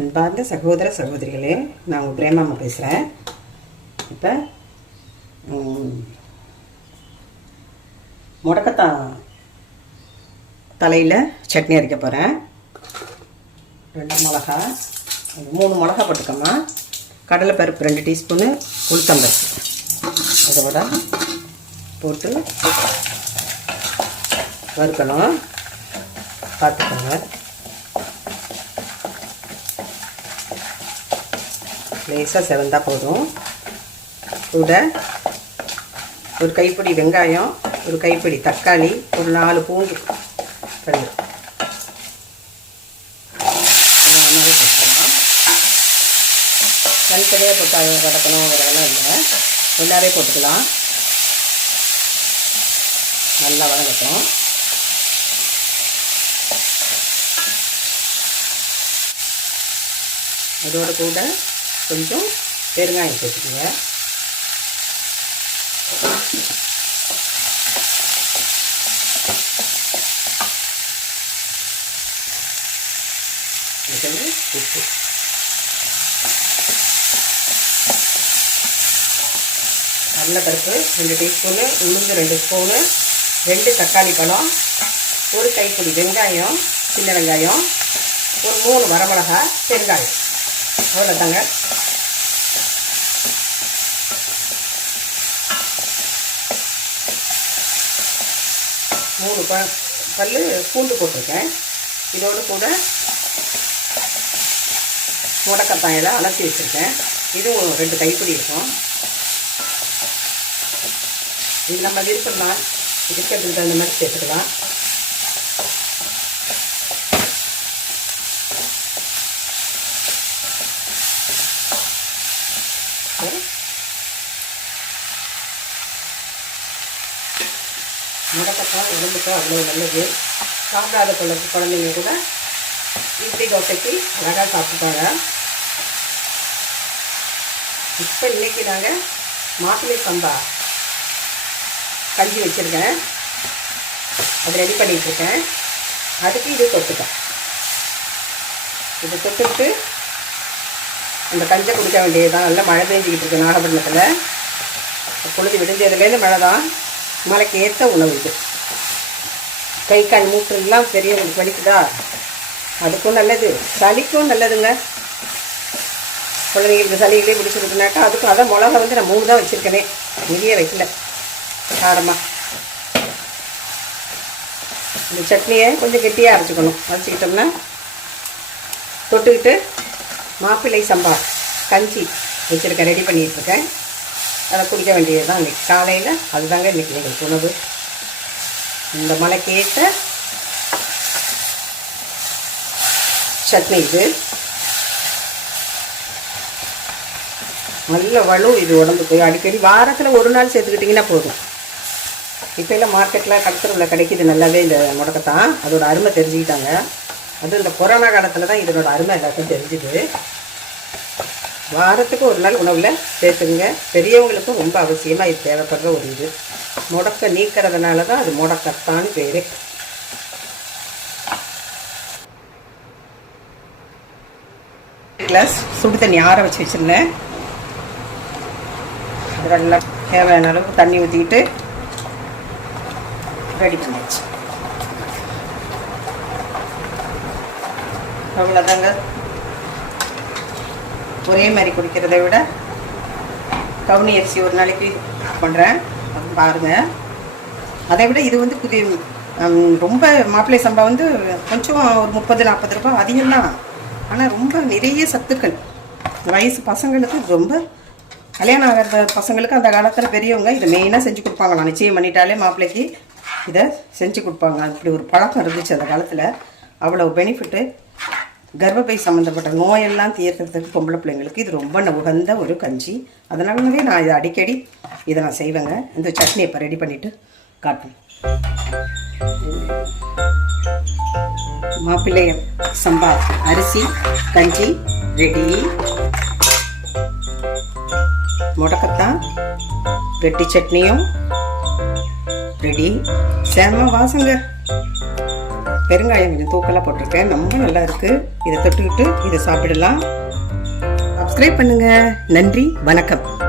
அன்பார்ந்த சகோதர சகோதரிகளே நான் உங்கள் பிரேமாமா பேசுகிறேன் இப்போ முடக்கத்தான் தலையில் சட்னி அரைக்க போகிறேன் ரெண்டு மிளகா மூணு மிளகா போட்டுக்கோமா கடலைப்பருப்பு ரெண்டு டீஸ்பூனு உளுத்தம்பருப்பு. அதோட போட்டு வறுக்கணும். பார்த்துக்கோங்க. லேசாக செவந்தா போதும். கூட ஒரு கைப்பிடி வெங்காயம் ஒரு கைப்பிடி தக்காளி ஒரு நாலு பூண்டு பல்லு இதெல்லாம் ஒன்றாவே போட்டுக்கலாம் தனித்தனியாக போட்டு வதக்கணுங்கிறதெல்லாம் இல்லை. ஒன்றாவே போட்டுக்கலாம். நல்லா வதங்கட்டும். அதோட கூட கொஞ்சம் பெருங்காயம் சேர்த்துக்குங்க வந்து உப்பு. பருப்பு ரெண்டு டீஸ்பூனு உளுந்து ரெண்டு ஸ்பூனு ரெண்டு தக்காளி பழம் ஒரு கைப்பொடி வெங்காயம் சின்ன வெங்காயம் ஒரு மூணு வரமிளகா பெருங்காயம். அவ்வளோதாங்க மூணு ப பல் பூண்டு போட்டிருக்கேன். இதோடு கூட முடக்கத்தாயில் அலசி வச்சுருக்கேன். இதுவும் ரெண்டு கைப்பிடி இருக்கும். இது நம்ம விருப்பம்தான் இருக்கிறதுக்கு தகுந்த மாதிரி சேர்த்துக்கலாம். முடக்கத்தான் உடம்புக்கு அவ்வளோ நல்லது. சாப்பிடாத குழந்தை குழந்தைங்க கூட இட்லி தோசைக்கு அழகாக சாப்பிட்டுப்பாங்க. இப்போ இன்னைக்கு நாங்கள் மாப்பிள்ளை சம்பா கஞ்சி வச்சுருக்கேன். அது ரெடி பண்ணிகிட்ருக்கேன் அதுக்கு இது தொட்டுட்டேன் இதை தொட்டுட்டு அந்த கஞ்சை குடிக்க வேண்டியதுதான். நல்லா மழை பெஞ்சிக்கிட்டு இருக்கு நாகப்பட்டினத்தில். பொழுது விடுஞ்சதுலேருந்து மழை தான் மழைக்கு ஏற்ற உணவு இது. கை கால் மூட்டுலாம் பெரியவங்களுக்கு வலிக்குதா? அதுக்கும் நல்லது. சளிக்கும் நல்லதுங்க. குழந்தைங்களுக்கு சளிகளே பிடிச்சிருக்குனாக்கா அதுக்கும் அதான் மிளகா வந்து நான் மூணு தான் வச்சுருக்கேனே. நிறைய வைக்கல. காரமாக இந்த சட்னியை கொஞ்சம் கெட்டியாக அரைச்சிக்கணும். அரைச்சிக்கிட்டோம்னா தொட்டுக்கிட்டு மாப்பிள்ளை சம்பா கஞ்சி வச்சுருக்கேன் ரெடி பண்ணிகிட்ருக்கேன் அதை குடிக்க வேண்டியது தான் இன்றைக்கி காலையில் அதுதாங்க இன்றைக்கி எங்களுக்கு உணவு. இந்த மலைக்கு ஏற்ற சட்னி இது. நல்ல வலு இது உடம்புக்கு அடிக்கடி வாரத்தில் ஒரு நாள் சேர்த்துக்கிட்டிங்கன்னா போதும். இப்போ எல்லாம் மார்க்கெட்டில் கடத்தூரில் கிடைக்கிது நல்லாவே இந்த முடக்கத்தான். அதோட அருமை தெரிஞ்சுக்கிட்டாங்க. அதுவும் இந்த கொரோனா காலத்தில் தான் இதனோட அருமை எல்லாத்தையும் தெரிஞ்சுது. வாரத்துக்கு ஒரு நாள் உணவில் சேர்த்துங்க பெரியவங்களுக்கும் ரொம்ப அவசியமாக இது தேவைப்படுற ஒரு இது. முடக்க நீக்கிறதுனால தான் அது முடக்கத்தான் பேர். கிளாஸ் சுடு தண்ணி ஆற வச்சு வச்சுருந்தேன். நல்லா தேவையான அளவுக்கு தண்ணி ஊற்றிக்கிட்டு ரெடி பண்ணியாச்சு. அவ்வளோதாங்க ஒரே மாதிரி குடிக்கிறத விட கவுனி அரிசி ஒரு நாளைக்கு பண்ணுறேன் பாருங்கள் அதை விட இது வந்து புதிய ரொம்ப மாப்பிள்ளை சம்பா வந்து கொஞ்சம் ஒரு முப்பது நாற்பது ரூபாய் அதிகம்தான் ஆனால் ரொம்ப நிறைய சத்துக்கள். வயசு பசங்களுக்கு ரொம்ப கல்யாணம் ஆகிற பசங்களுக்கு அந்த காலத்தில் பெரியவங்க இதை மெயினாக செஞ்சு கொடுப்பாங்களாம். நிச்சயம் பண்ணிட்டாலே மாப்பிள்ளைக்கு இதை செஞ்சு கொடுப்பாங்க. அப்படி ஒரு பழக்கம் இருந்துச்சு அந்த காலத்தில். அவ்வளோ பெனிஃபிட்டு கர்ப்பப்பை சம்மந்தப்பட்ட நோயெல்லாம் தீர்க்கிறதுக்கு பொம்பளை பிள்ளைங்களுக்கு. இது ரொம்ப உகந்த ஒரு கஞ்சி. அதனாலவே நான் இதை அடிக்கடி இதை நான் செய்வேங்க. இந்த சட்னி இப்போ ரெடி பண்ணிவிட்டு காட்டுவேன் மாப்பிள்ளைய சம்பா அரிசி கஞ்சி ரெடி. முடக்கத்தான் வெட்டி சட்னியும் ரெடி. சேம வாசங்க. பெருங்காயம் கொஞ்சம் தூக்கலாக போட்டிருக்கேன். ரொம்ப நல்லா இருக்குது இதை தொட்டுக்கிட்டு இதை சாப்பிடலாம். சப்ஸ்கிரைப் பண்ணுங்கள் நன்றி. வணக்கம்.